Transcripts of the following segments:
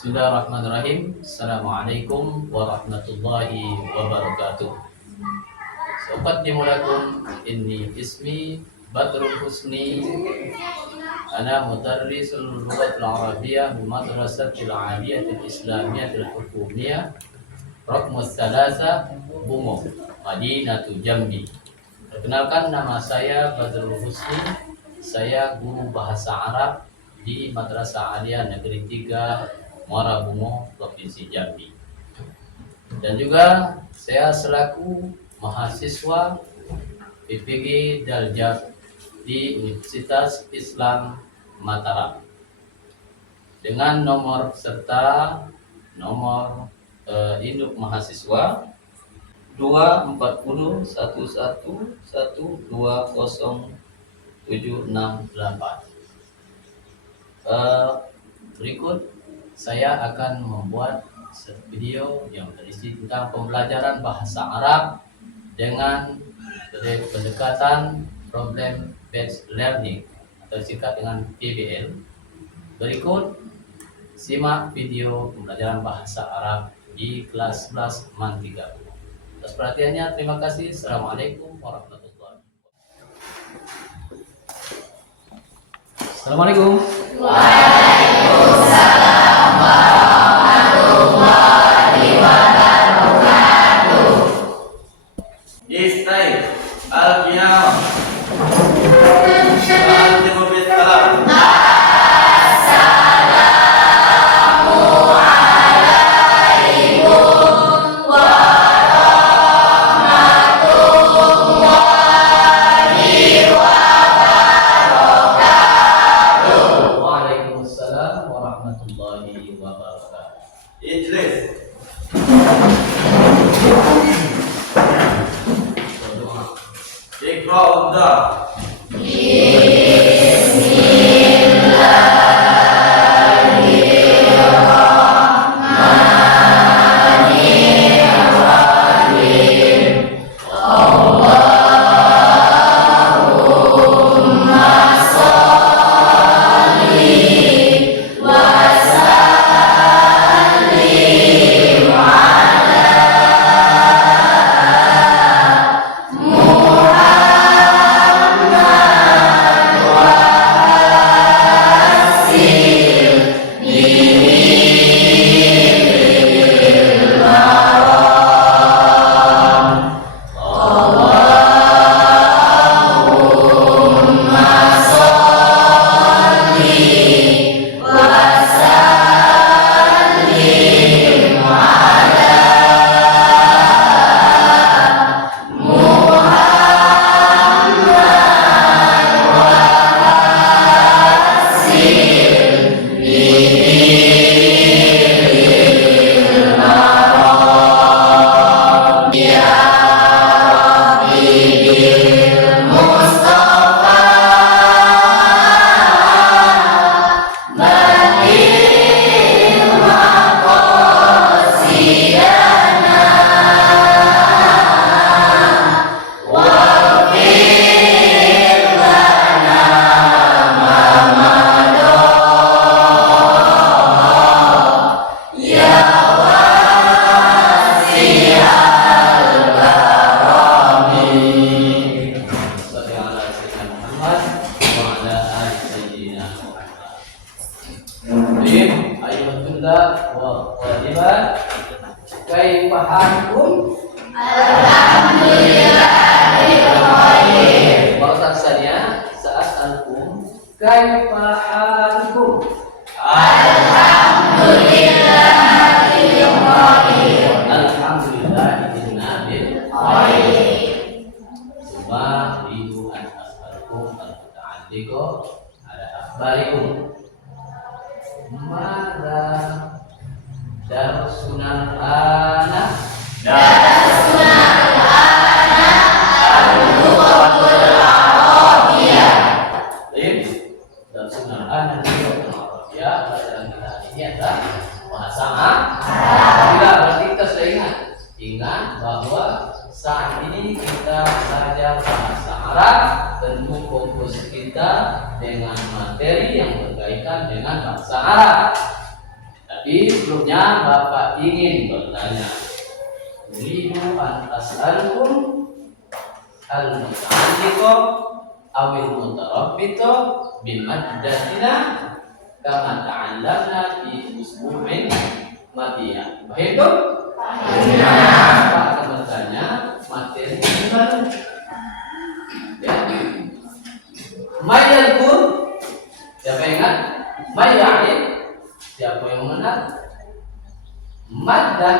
Bismillahirrahmanirrahim. Assalamualaikum warahmatullahi wabarakatuh. Uqaddimu lakum inni ismi Badrul Husni. Ana mudarrisul lughatil arabiyyah bi madrasatil aliyatil islamiyatil hukumiyah Raqmus Salasa Bungo, Madinatu Jambi. Perkenalkan, nama saya Badrul Husni. Saya guru bahasa Arab di Madrasah Aliyah Negeri 3 Muara Bungo, Provinsi Jambi. Dan juga saya selaku mahasiswa PPG Daljab di Universitas Islam Mataram dengan nomor serta nomor induk mahasiswa 24011212078. Berikut saya akan membuat video yang berisi tentang pembelajaran bahasa Arab dengan pendekatan problem based learning atau singkat dengan PBL. Berikut simak video pembelajaran bahasa Arab di kelas MAN 30. Atas perhatiannya terima kasih. Assalamualaikum warahmatullahi wabarakatuh. Assalamualaikum. Waalaikumsalam warahmatullahi wabarakatuh. Istai al-qiyamah. Assalamualaikum bisalam. Ijlis. Iqra unda. Kaifa halukum? Alhamdulillahirrahmanirrahim. Bahasanya sa'alkum kaifa halukum? Alhamdulillahirrahmanirrahim. Alhamdulillahirrahmanirrahim. Suma ridu an as'alukum al-muta'alliqo ala akhbarikum. Mada darsunan ana Al-Lughatul Arabiyyah. darsunan ana Lughatul Arabiyyah. Pelajaran kita hari ini adalah bahasa Arab. Berarti kita sudah ingat bahwa saat ini kita belajar bahasa Arab. Tentu fokus kita dengan materi yang berkaitan dengan bahasa Arab. Tapi sebelumnya Bapak ingin bertanya. Uridu an as'alukum al-muta'alliqa awil mutarabbita bimaddatina kama ta'allamna fi usbu'in madiyah. Baik itu? Bapak akan bertanya materi yang baru. Ya. Mayyalkur, siapa yang ingat? Mayya'in, siapa yang mengenal? Maddah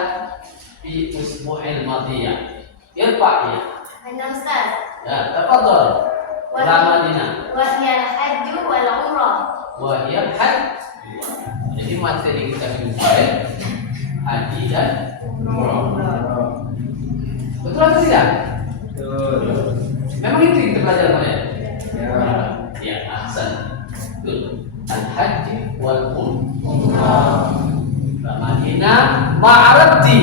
fi usbu'il madiyah. Irfa' ya. Hanya Ustaz. Ya, tafadhal. Ramadina. Wa hiya al-hajj wal umrah. Wa hiya hajj. Jadi materi kita minggu kemarin haji dan umrah. Betul atau tidak? Betul. Memang itu yang kita belajar kemarin. Ya. Ya, ahsan. Betul. Al-hajj wal umrah. Ramadina ma'arabdi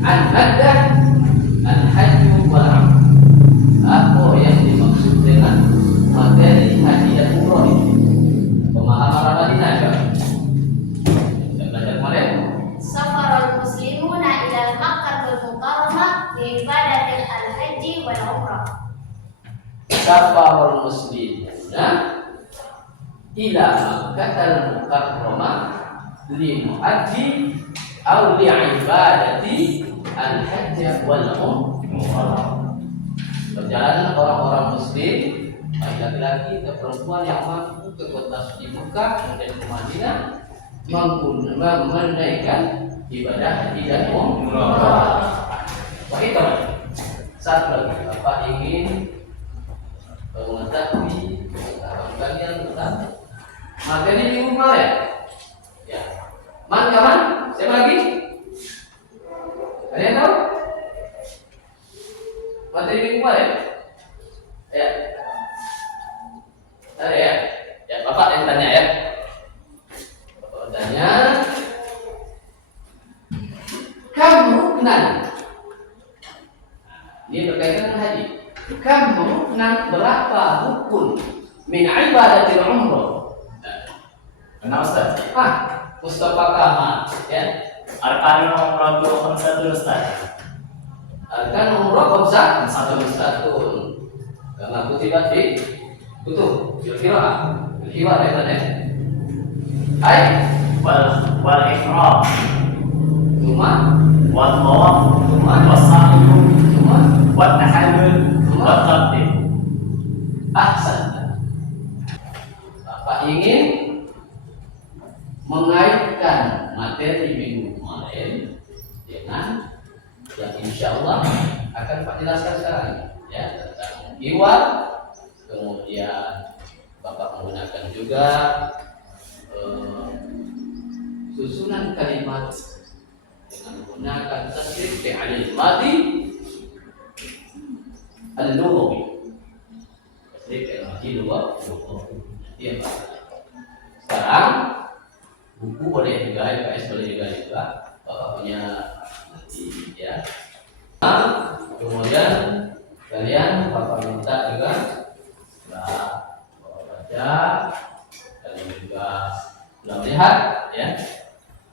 al-maddah al-hajj wal umrah. Apa yang dimaksud dengan materi haji dan umrah ini? Pemahaman Ramadina ya? Kita belajar kemarin. Safarul muslimuna ila Makkahul Mukarramah li ibadatil al-hajj wal umrah. Safarul muslimuna ila Makkahul Mukarramah li muhaji atau li ibadati al-hajj wal umrah. Perjalanan orang-orang muslim, baik laki-laki atau perempuan yang mampu ke kota suci Mekah kemudian ke Madinah menunaikan ibadah haji dan umrah. Baik teman, satu lagi Bapak ingin mengetahui kalian tentang materi minggu kemarin. Ya, kawan, siapa lagi? Kalian tahu? Materi minggu kemarin? Ya. Ada ya? Ya, Bapak yang tanya ya. Bapak tanya. Kam ruknan. Ini berkaitan dengan haji. Kam ruknan, berapa rukun min ibadatil umrah? Kenal Ustaz? Mustafa Kamal ya. Arkanul umrah itu khamsatun Ustaz. Arkan umrah khamsah satu. Karena kutibat di kutub al-hiwar ya kan ya. Hai wal ihram cuma wal tawaf cuma was sa'i cuma wat tahallul wat taqdim. ahsan. Bapak ingin mengaitkan materi minggu kemarin dengan yang insya Allah akan Pak jelaskan sekarang ya, tentang hiwar. Kemudian Bapak menggunakan juga susunan kalimat dengan menggunakan tasrif fi'il madhi al-lughawi. Tasrif fi'il madhi lughawi. Iya Pak. Sekarang buku boleh juga, LKS boleh juga. Bapak punya nanti ya. Kemudian kalian Bapak minta juga Bapak baca, kalian juga sudah melihat ya.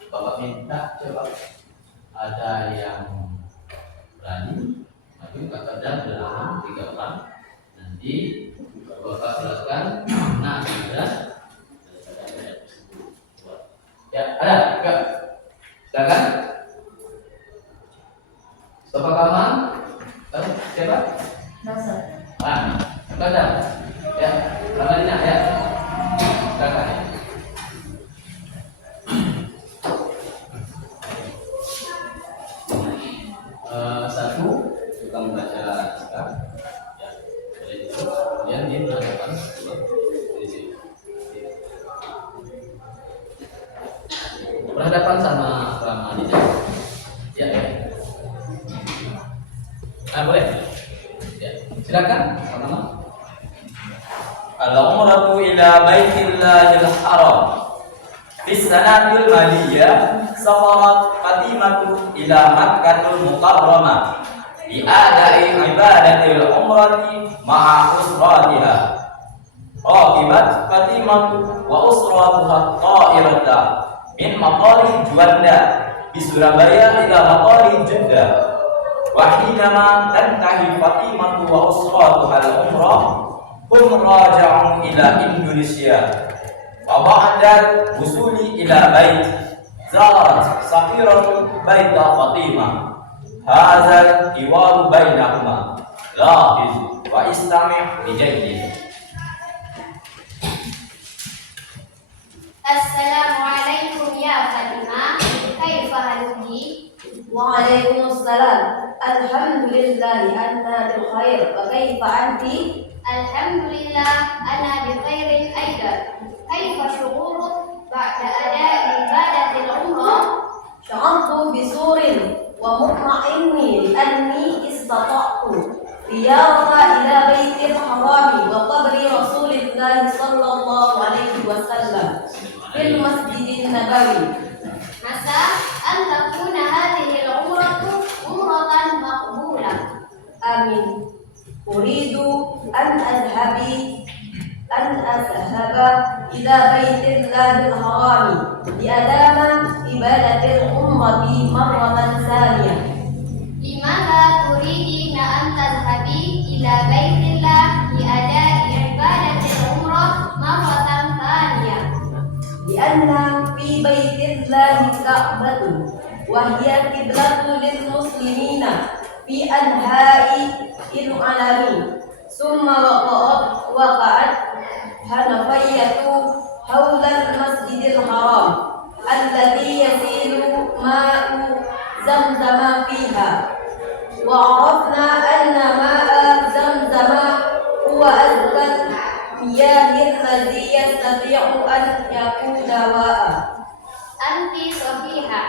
Bapak minta coba ada yang berani maju ke kadang dalam 3 orang. Nanti Bapak jelaskan makna juga. Ya, ada enggak? Silakan. Bapak Kamal, siapa? Dokter. Ada. Ya, Ramadina ya. Silakan ya. Satu, kita membaca naskah. Ya, boleh itu. Kemudian dia menanyakan di sini. Berhadapan sama Ramadina. Ya. Boleh. Ya, silakan sama-sama. Al-umratu ila baitillahil haram fi sanatil maliyah safarat qatimatu ila Makkahul Mukarramah bi ada'i ibadatil umrati ma'a usratiha raqibat qatimatu wa usratuha ta'irata min maqari Juanda di Surabaya ila maqari Jeddah. Wa hinama tantahi Fatimah wa usratuha al-umrah hum raja'un ila Indonesia. Wa ba'da wusuli ila bait zarat safiratu bait Fatimah. Hadza hiwaru bainahuma. Lahiz wa istami' bi jayyid. Assalamualaikum ya Fatimah, kaifa haluki? Waalaikumsalam. Alhamdulillah anna bil khair. Wa kaifa anti? Alhamdulillah ana bi khairin aidan. Kaifa syu'uruk ba'da ada'i ibadatil umrah? Sya'artu bisurin wa mutma'inni anni istata'tu ziyarata ila baitil harami wa qabri Rasulillah sallallahu alaihi wasallam fil Masjidin Nabawi. Asa an takuna hadhihi al-umratu umratan maqbulah. Amin. Uridu an azhaba ila baitillahil harami liadama ibadatil ummati marratan thaniyah. Limadha turidina an tadhhabi ila baitillah liada'i ibadatil umrah marratan thaniyah? Lianna fi baitillahi ka'batun wa hiya qiblatu lil muslimina fi anha'i il alamin. Summa waqa'at hanafiyatu hawla al-masjidil haram alladhi yasilu ma'u zamzama fiha. Wa 'arafna anna ma'a zamzama huwa azkal miyahil ladzi yastati'u an yakuna wa'a. Anti sahiha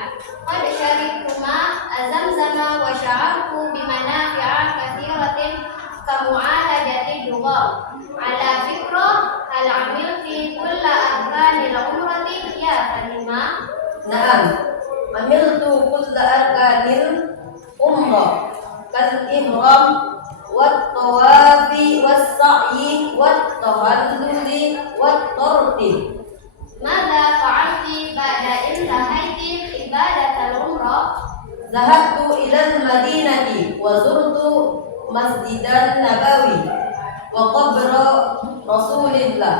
qad syaribtuma azamzama wa sya'artu bimanafi'a katsiratin kamu'alajati dughar. Ala fikra hal 'amilti kulla arkanil umrati ya Fatimah? Naam, amiltu kulla arkanil umrah kal ihram wat tawafi was sa'yi wat tahalluli wat tartib. Mada fa'alti ba'da intahaiti ibadatal umrah? Zahabtu ilal madinati wa zurtu masjidan nabawi wa qabra Rasulillah.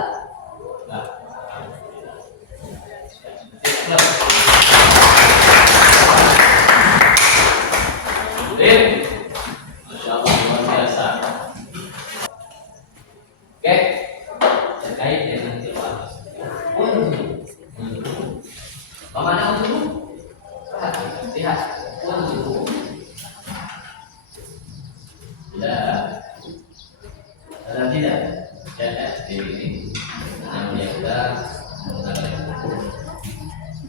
Masya Allah, luar biasa. Oke, terkait dengan tiwal. Bagaimana untuk lihat untuk tidak ini namanya sudah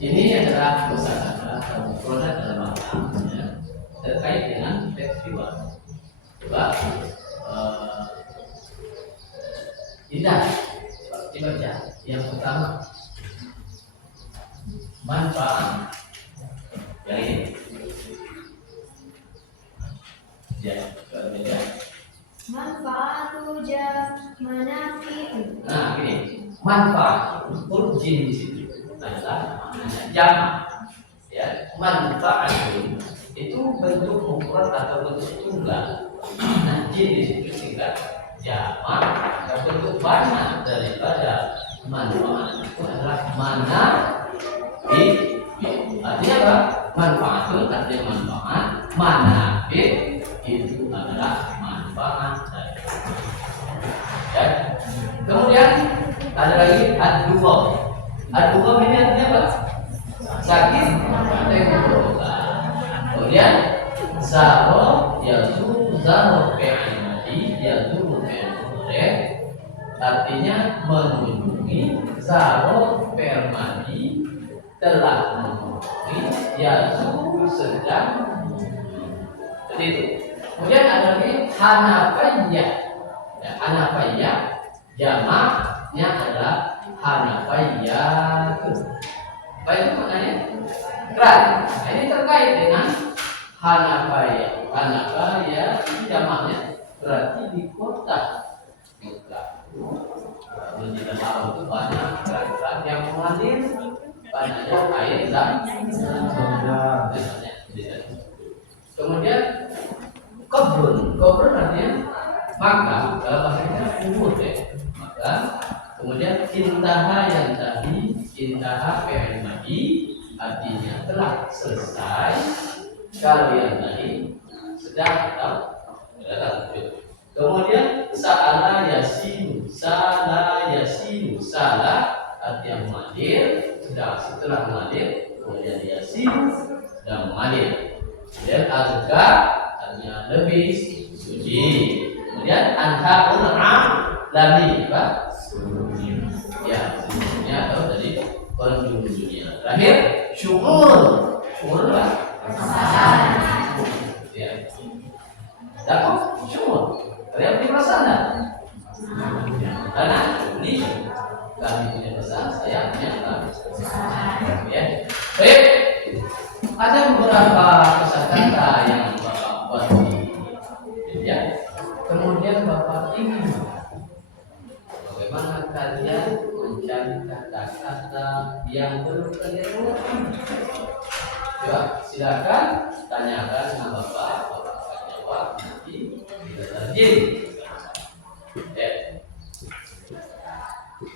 ini adalah kosakata atau produk dalam maknanya terkait dengan festival. Coba indah seperti baca yang pertama manfaat yang ini ya berbeda. Manfaatu manafi'u. Nah ini manfaat urjin di situ adalah maknanya jamak ya. Manfaat itu bentuk mufrad atau bentuk tunggal. Nah jin di situ singkat jamak atau bentuk banyak daripada manfaat itu adalah mana artinya apa? Manfaat itu artinya manfaat, manafit itu adalah manfaat ya. Kemudian ada lagi ad-dugham. Ad-dugham ini artinya apa? Sakit atau berobat. Kemudian zaro yazuru zaro fi'il yazuru fi'il artinya mengunjungi. Zaro fi'il madi telah mengunjungi. Yazuru sedang seperti itu. Kemudian ada lagi hanafiyah. Ya, hanafiyah jamaknya adalah hanafiyah. Apa itu maknanya? Keran. Nah, ini terkait dengan hanafiyah. Hanafiyah ini jamaknya berarti di kota. Di dalam itu banyak keran yang mengalir padanya air zam-zam. Kemudian kobrun artinya maka dalam bahasa kita kubur ya. Maka kemudian intaha yang tadi intaha fi'il madhi artinya telah selesai. Kalau yang tadi sedang atau tidak. Kemudian salah yasinu salah artinya mengalir. Setelah mengalir kemudian yasinu sedang mengalir. Kemudian azka artinya lebih suci. Kemudian anhaun lami apa? Ya, sebenarnya atau dari penjuru dunia. Terakhir syukur lah. Ya. Dapat syukur. Kalian punya perasaan tak? Karena ini kami punya perasaan, saya punya perasaan. Ya. Baik. Ada beberapa kosakata yang Bapak buat ya. Kemudian Bapak ingin bagaimana kalian mencari kata-kata yang berkeliru. Ya, silakan tanyakan sama Bapak akan jawab nanti kita terjun. Ya.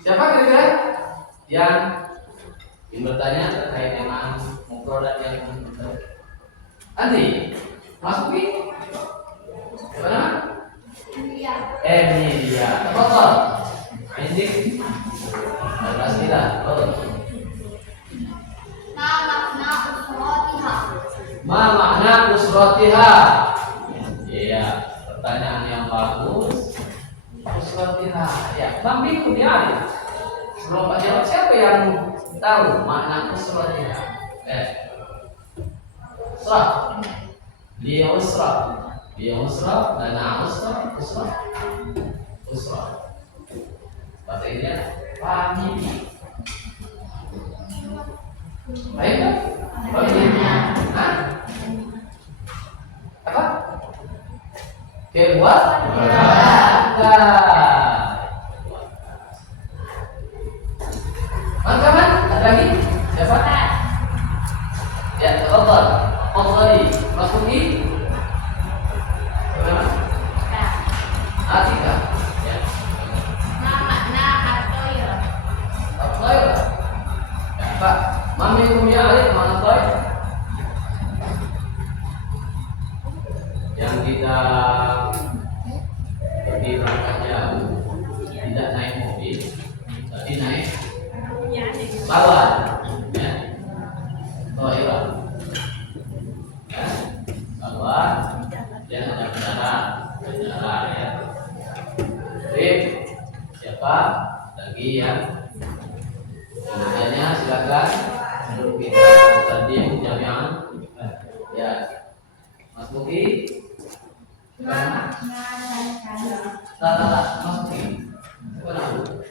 Siapa kira-kira yang ingin bertanya terkait dengan produk yang nanti masuki mana? Emilia. Betul. Indik. Alhamdulillah. Betul. Ma makna usratiha? Iya, pertanyaan yang bagus. Usratiha. Ya, Bang Biku dia. Sebelum Pak jawab, siapa yang tahu makna usratiha? Usrah. Dia usrah dan usrah. Bahasa Indonesia family. Baik kan? Apa? Keluarga. Makaman? Ada lagi? Siapa? Ya, tafadhal. Fadhali. Masuki. Bagaimana? Atika. Ya. At-tayr. Ya, Pak. Mami kumya alif mana toy? Yang kita pergi berangkat jauh tidak naik mobil, tapi naik pesawat, ya. Toilet, ya. Pesawat, dan ada kendaraan, ya. Baik, siapa lagi yang bertanya silakan. Sebelum kita tadi jami'an ya Mas Muki Mas Muki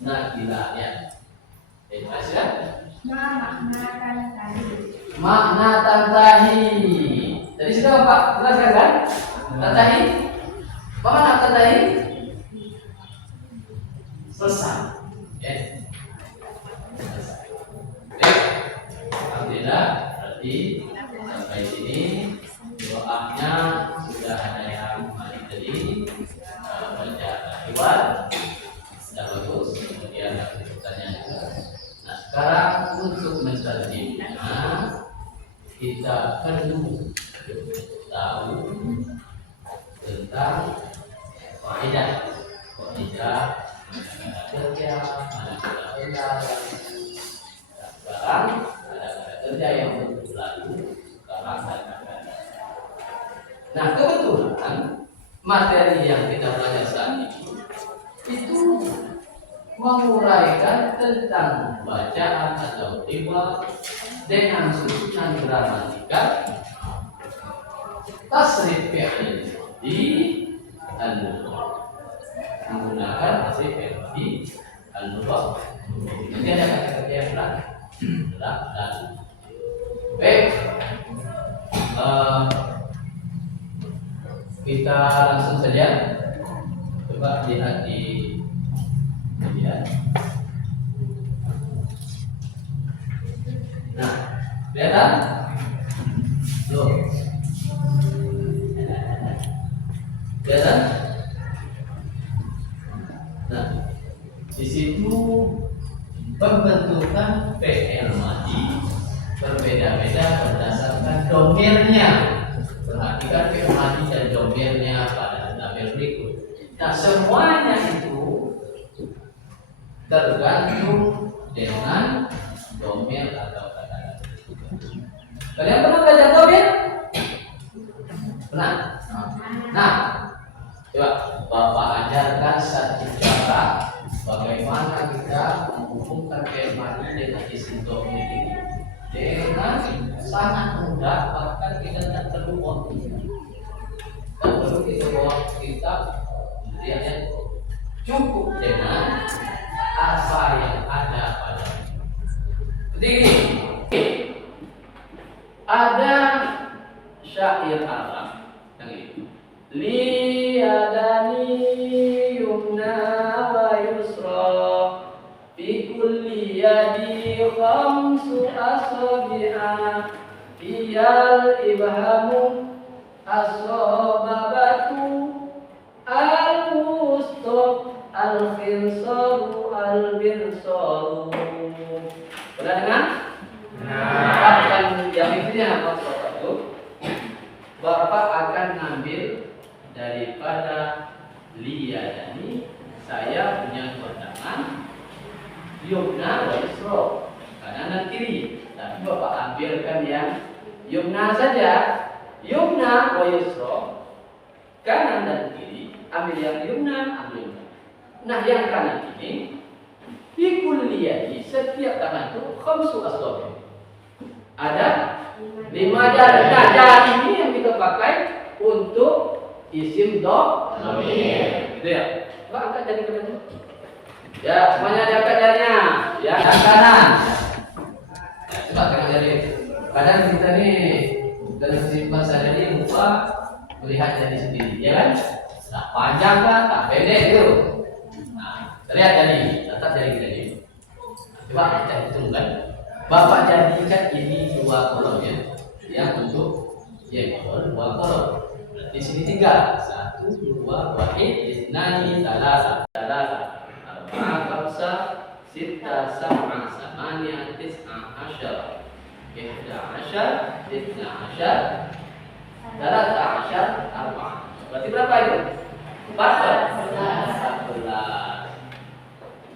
Nabila ya makna tantahi tadi sudah Pak jelaskan kan tantahi apa makna tantahi selesai ya. Alhamdulillah, berarti sampai sini doanya sudah ada yang mari tadi baca riwayat sudah bagus, kemudian ada pertanyaan juga. Nah sekarang untuk menterjemahnya kita perlu tahu tentang kaidah kerja, mana kerja. Sekarang ada kerja yang berlalu sekarang ada. Nah kebetulan materi yang kita belajar saat ini itu menguraikan tentang bacaan atau riwayat dengan susunan gramatikal tasrif fi'il di menggunakan tasrif fi'il di al-mudhaf. Jadi ada kata-kata yang dan baik, kita langsung saja coba lihat di media. Nah, kelihatan? Tuh. Kelihatan? Nah, di situ pembentukan fi'il madhi berbeda-beda berdasarkan domirnya. Perhatikan fi'il madhi dan domirnya pada tabel berikut. Nah, semuanya itu tergantung dengan domir atau kata. Kalian pernah belajar domir? Pernah? Nah, coba Bapak ajarkan satu cara bagaimana kita menghubungkan fi'il madhi dengan isim domir ini dengan sangat mudah, bahkan kita tidak perlu waktu. Tak perlu kita bawa kitab, kemudian cukup dengan apa yang ada pada. Jadi ada syair Arab yang ini. Li adani yumna wa yusra fi kulli yadi khamsu asabi'a iyal ibhamu as-sababatu al-wusta al-khinsaru al-binsaru. Pernah dengar? Bapak akan yang intinya apa Bapak itu? Bapak akan ngambil daripada liyadani, saya punya dua tangan, yumna wa yusra, kanan dan kiri. Tapi Bapak ambilkan yang yumna saja, yumna wa yusra, kanan dan kiri. Ambil yang yumna, ambil yumna. Nah, yang kanan ini fi kulli yadi, setiap tangan itu khamsu asabi. Ada 5 jari. Nah, jari ini yang kita pakai untuk isim domir. Gitu ya. Coba angkat jari kanan. Ya, semuanya diangkat jarinya. Ya, yang kanan. Ya, coba angkat jari. Kadang kita nih dalam sifat saja ini lupa melihat jari sendiri, ya kan? Tak panjang kan, tak pendek gitu. Nah, lihat jari, tetap jari kita ini. Coba kita hitungkan. Bapak jadikan ini 2 kolom ya, yang untuk jempol 2 kolom. Di sini 3, 1, 2, wahid, isnani, salasa, arba'a, khamsa, sitta, sab'a, samaniya, tis'a, asyara, 11, 12, 13, 4. Berarti berapa itu? 14.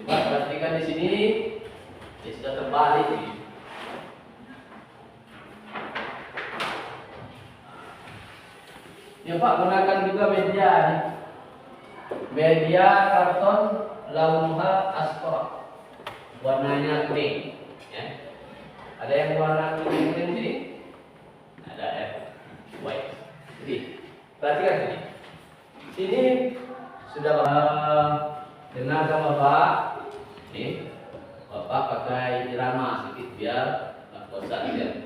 Coba perhatikan di sini, dia sudah terbalik ini. Ya Pak, gunakan juga media nih. Media karton launuha asfar, warnanya kuning. Ya. Ada yang warna kuning sini? Ada ya, white. Jadi perhatikan sini. Sini sudah dengar sama Bapak. Nih, Bapak pakai irama sedikit biar nggak bosan ya.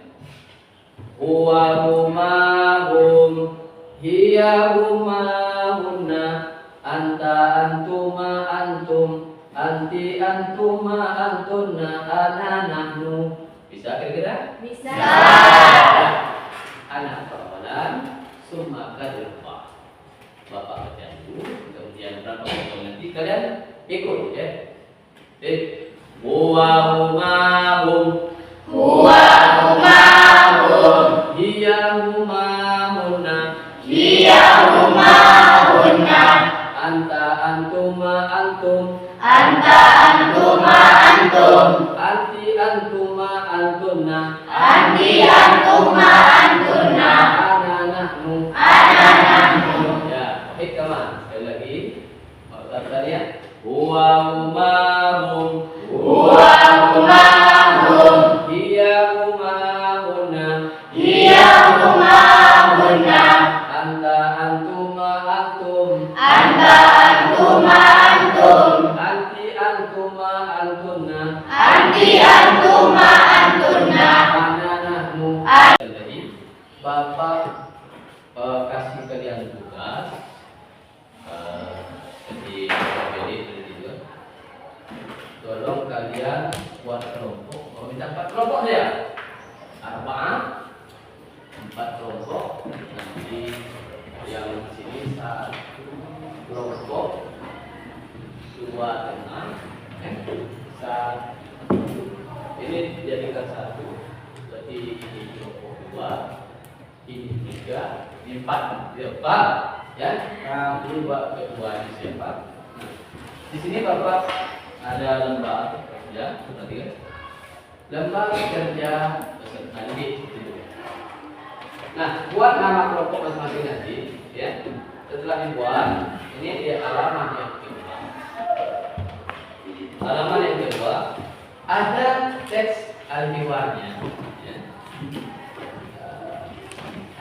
Huwa humahum hiya humahunna anta antuma antum anti antuma antunna ana nahnu. Bisa kira-kira? Bisa. Anak perempuan summa kadulpa. Bapak baca dulu, kemudian berapa potong nanti kalian ikut ya. Huwa humahum hiya humahunna anta antuma antum anti antuma antunna ana nahnu. Ya, baik kawan. Sekali lagi. Bapak kalian. Huwa humahum hiya humahunna anta antuma antum anti antuma antunna ana nahnu. Bapak dijadikan satu. Berarti ini kelompok 2, ini 3, ini 4, ya. Nah, ini buat kedua ini siapa? Nah, di sini Bapak ada lembar, ya, tadi kan? Lembar kerja peserta didik. Gitu. Nah, buat nama kelompok masing-masing nanti, ya. Setelah dibuat, ini dia halaman yang kedua. Halaman yang kedua ada teks aljiwarnya. Ya.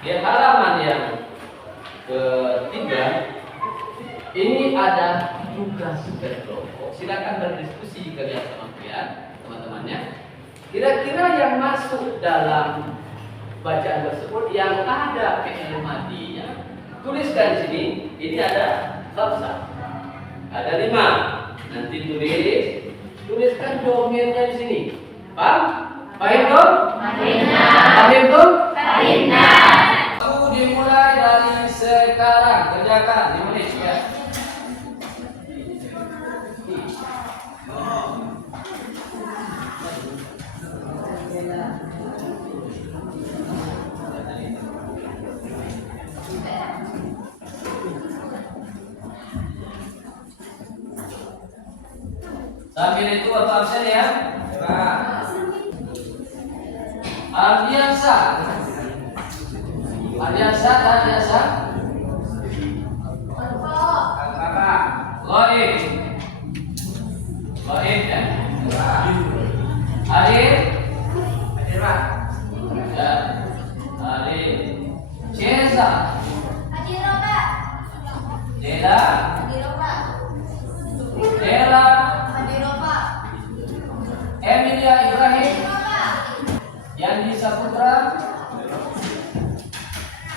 Di halaman yang ketiga ini ada tugas berkelompok. Silakan berdiskusi kalian sama kalian, teman-temannya. Kira-kira yang masuk dalam bacaan tersebut yang ada fi'il madinya, tuliskan di sini. Ini ada khamsah. Ada 5. Nanti tuliskan domainnya di sini. Paham? Paham tuh? Paham tuh? Aku dimulai dari sekarang. Kerjakan 5 menit ya. Sambil itu waktu absen ya. Nah. Ardiansa. Kakak. Loib ya. Arif. Pak. Ya. Arif. Ceza. Dela. Emilia Ibrahim. Yandi Saputra.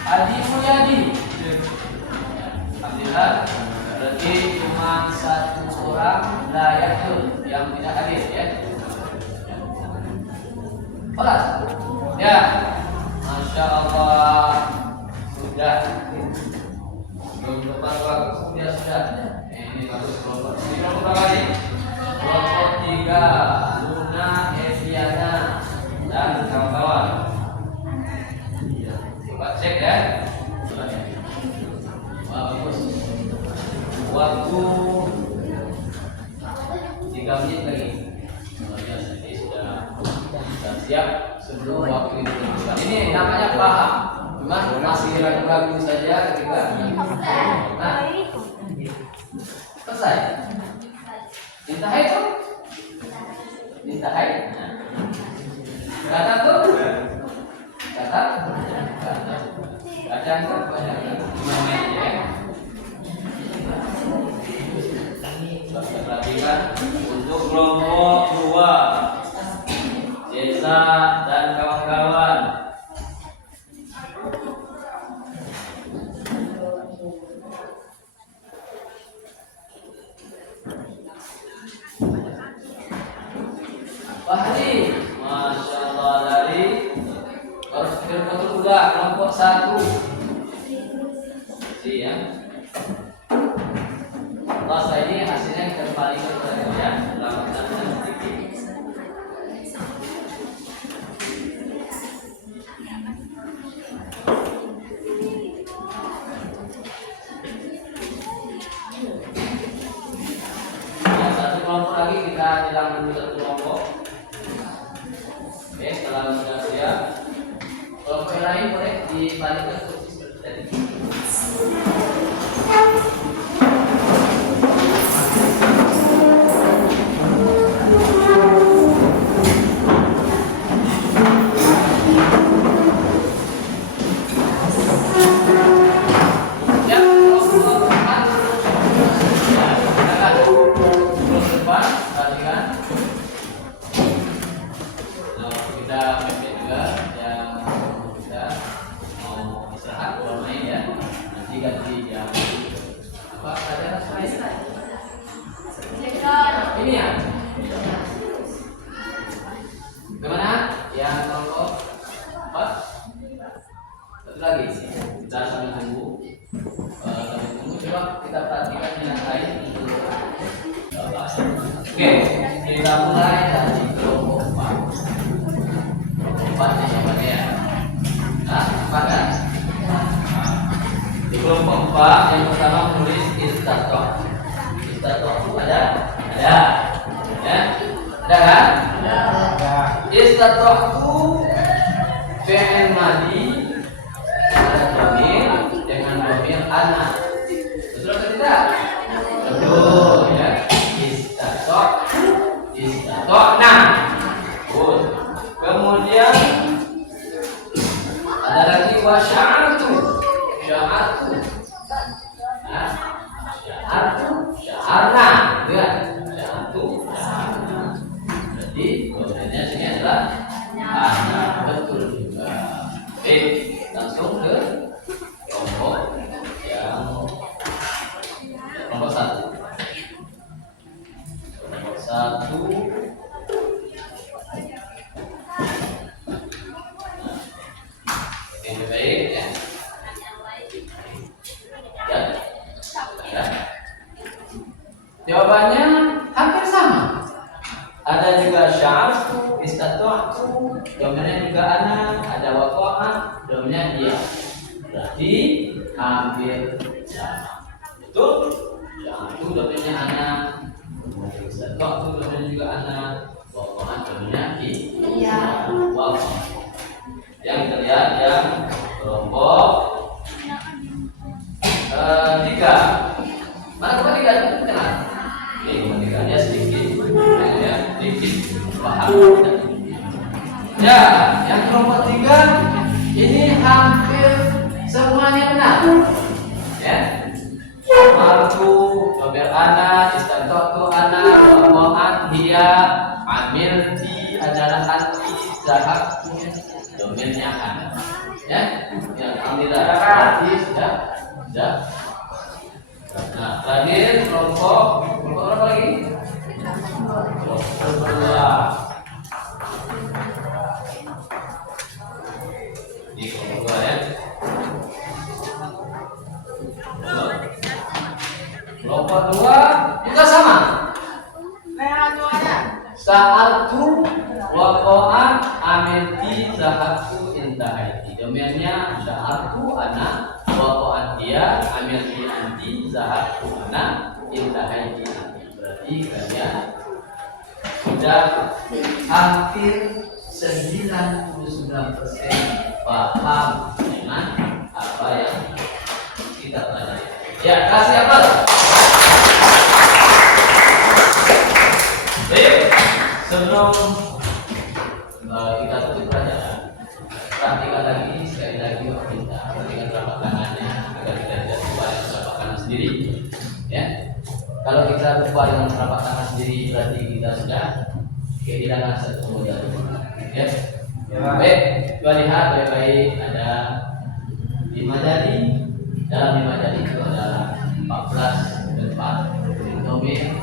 Adi Mulyadi. Alhamdulillah. Berarti cuma satu orang layakul yang tidak hadir ya. Kelas. Ya. Masya Allah. Sudah. Belum tepat waktu dia sudah. Ini bagus kelompok. Ini kelompok berapa nih? Kelompok 3. Luna, Eviana, dan kawan-kawan. Coba cek ya. Bagus. Waktu 3 menit lagi. Jadi sudah siap sebelum waktu itu. Ini namanya paham. Cuma masih ragu-ragu saja ketika. Nah, selesai. Intahai tuh. Intahai. Kata tuh. Kata. Bacaan tuh banyak. Ya. Perhatikan untuk kelompok 2. Jeza dan kawan-kawan. Fahri, Masya Allah dari kelompok 2, kelompok 1. Ya. Masa ini hasilnya kembali ke ya. Selamat datang sedikit. Ya, satu kelompok lagi kita hilangkan dulu satu kelompok. Oke, setelah sudah siap, kelompok yang lain boleh dibalikkan kursi seperti tadi. Ini ya. Gimana? Yang kelompok 4. Satu lagi. Kita sambil tunggu. Coba kita perhatikan yang lain. Oke, kita mulai dari kelompok 4. Istato'tu fi'il madi ada dhamir dengan dhamir ana. Betul atau tidak? Betul ya. Istato'na. Betul. Kemudian ada lagi wa sya'artu. Sya'artu. Nah, sya'artu, sya'arna. Lihat. Sya'artu, sya'arna. Jadi kemudiannya sini adalah ana. Betul juga. Oke, langsung ke kelompok yang kelompok 1. Kelompok 1. Oke, baik ya. Ya. Jawabannya hampir sama. Ada juga sya'artu, istato'tu, domennya juga ana, ada waqa'a, domennya dia. Berarti hampir sama. Betul? Sya'artu domennya ana, istato'tu domennya juga ana, waqa'a domennya dia. Waqa'a. Yang kita lihat yang kelompok 3. Mana kelompok 3? Kenal? Ini kelompok 3 nya sedikit, ya, sedikit paham. Ya, yang kelompok 3 ini hampir semuanya benar. Ya, marfu, dober ana, istato'tu ana, waqa'at dia, amilti adalah anti, zahabtu, domennya ana. Ya, yang alhamdulillah berarti sudah. Nah, terakhir kelompok berapa lagi? Kelompok 2. Di kelompok 2 ya. Kelompok 2 juga sama. Sa'altu, waqa'at, amilti, zahabtu, intahaiti. Domennya sa'altu ana, waqa'at dia, amilti anti, zahabtu ana, intahaiti anti. Berarti kalian sudah hampir 99% paham dengan apa yang kita pelajari. Ya, kasih apa? Baik, sebelum kita tutup pelajaran, perhatikan lagi sekali lagi kita perhatikan telapak tangannya agar kita tidak lupa dengan telapak tangan sendiri. Ya, kalau kita lupa dengan telapak tangan sendiri berarti kita sudah kehilangan satu modal. Ya, baik, kita lihat baik-baik ada 5 jari. Dalam 5 jari itu ada 14 tempat domain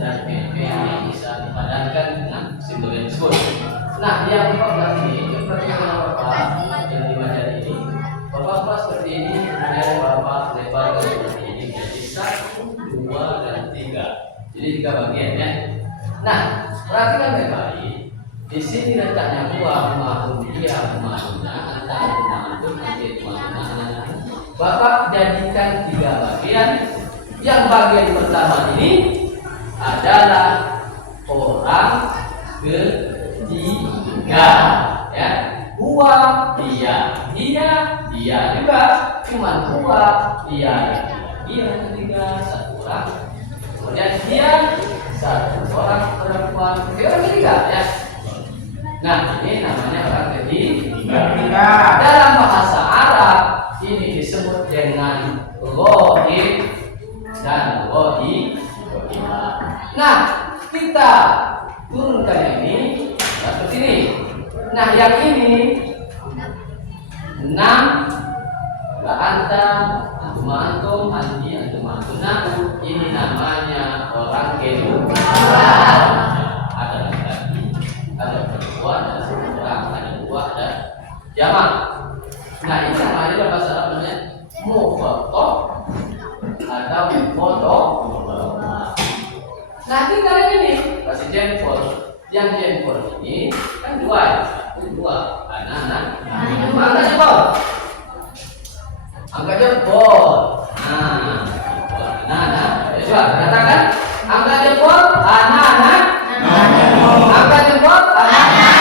dan PP yang bisa dipadankan dengan simbol yang tersebut. Nah, yang 14 ini perhatikan Bapak yang 5 jari ini. Bapak seperti ini, kemudian Bapak lebarkan seperti ini jadi 1, 2, dan 3. Jadi 3 bagian ya. Nah, perhatikan baik-baik. Di sini letaknya rumah dia, rumahnya, antara rumah itu nanti rumahnya. Bapak jadikan 3 bagian. Yang bagian pertama ini adalah orang ketiga, ya. Huwa dia juga, cuma huwa dia ketiga, 1 orang. Kemudian dia 1 orang perempuan, orang ketiga, ya. Nah, ini namanya orang ketiga. Dalam bahasa Arab ini disebut dengan ghaib dan ghaib. Nah, kita turunkan ini seperti ini. Nah, yang ini 6 anta, antum antum, anti antum antuna. Ini namanya orang kedua. Ada laki-laki, ada perempuan, ada 1 orang, ada 2, ada jamak. Nah, ini namanya dalam bahasa Arab namanya mufradah atau mufradah. Nah, kita lihat ini kasih jempol. Yang jempol ini kan 2 ya, 2 anak-anak. Angka jempol. Angka jempol. Nah, coba katakan angka jempol anak-anak. Angka jempol anak-anak.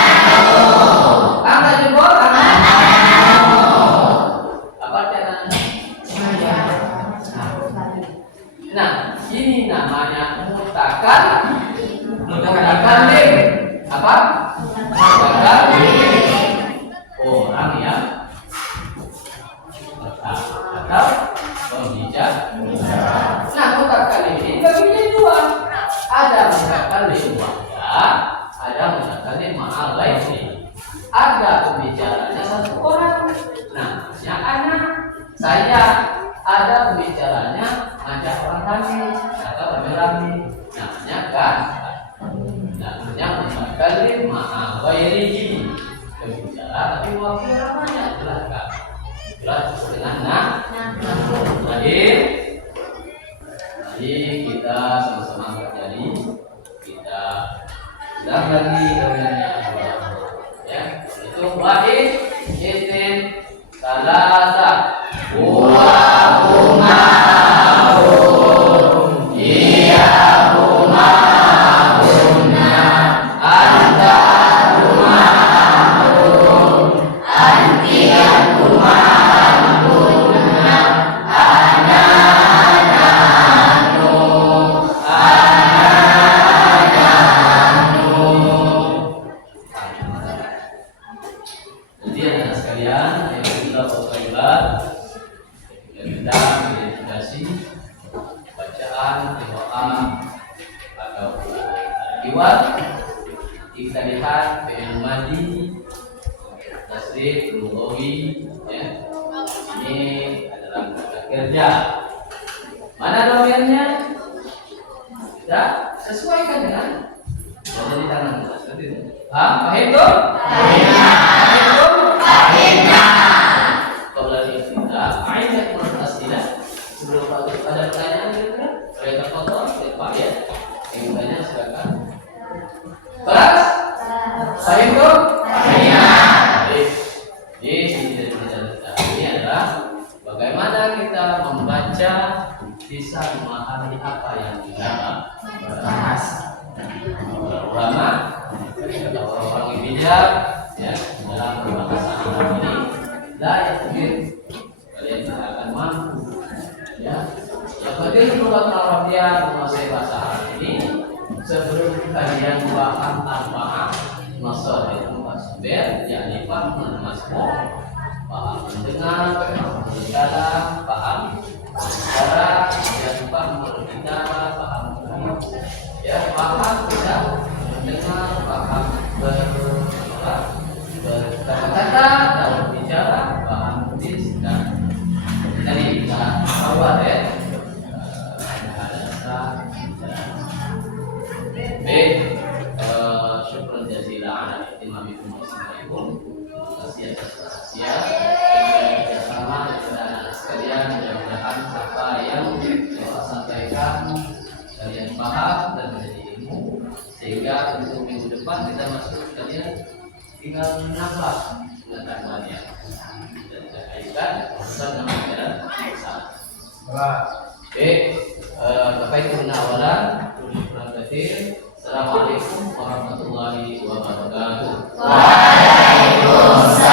ada pembicaranya satu orang, namanya anak. Saya ada pembicaranya ngajak orang lain atau rame-rame, namanya kan. Namanya mutakalim ma'a ghairihi, berbicara tapi wakil ramanya adalah kan. Jelas dengan Mari kita sama-sama belajar. Kita ulang lagi kemudiannya ya. Itu wahid istin salasa wa huma iya huma huna anta huma anti huma huna ana kita lihat fi'il madhi tasrif lughawi ya. Ini adalah kata kerja. Mana domainnya? Kita sesuaikan dengan jadi tangan kita seperti itu. Paham tuh? Pahimnya. Kalau lagi kita ayat aslinya sebelum ada pertanyaan gitu kan? Saya terfoto, Pak ya. Yang bertanya silakan. Kelas? Paham tuh? Ini adalah bagaimana kita membaca bisa memahami apa yang kita bahas. Ulama, kata orang bijak, ya dalam berbahasa Arab ini, la yakin kalian tidak akan mampu, ya. Yang penting buat Arabia menguasai bahasa Arab ini sebelum kalian paham apa masalah itu masalah, yakni paham masmur, paham mendengar, paham berbicara, paham bicara, dan paham berbicara, paham ya paham bisa mendengar, paham berkata-kata atau berbicara, paham menulis dan tadi kita awal ya ada baik. Syukran jazilan ala ihtimamikum wassalamualaikum. Terima kasih atas perhatian dan sama dengan sekalian. Mudah-mudahan apa yang saya sampaikan kalian paham dan menjadi ilmu, sehingga untuk minggu depan kita masuk kalian tinggal menambah pengetahuannya dan kita kaitkan urusan dengan ajaran Islam. Oke, Bapak Ibu awalan, syukran jazilan. Assalamualaikum warahmatullahi wabarakatuh. Waalaikumsalam.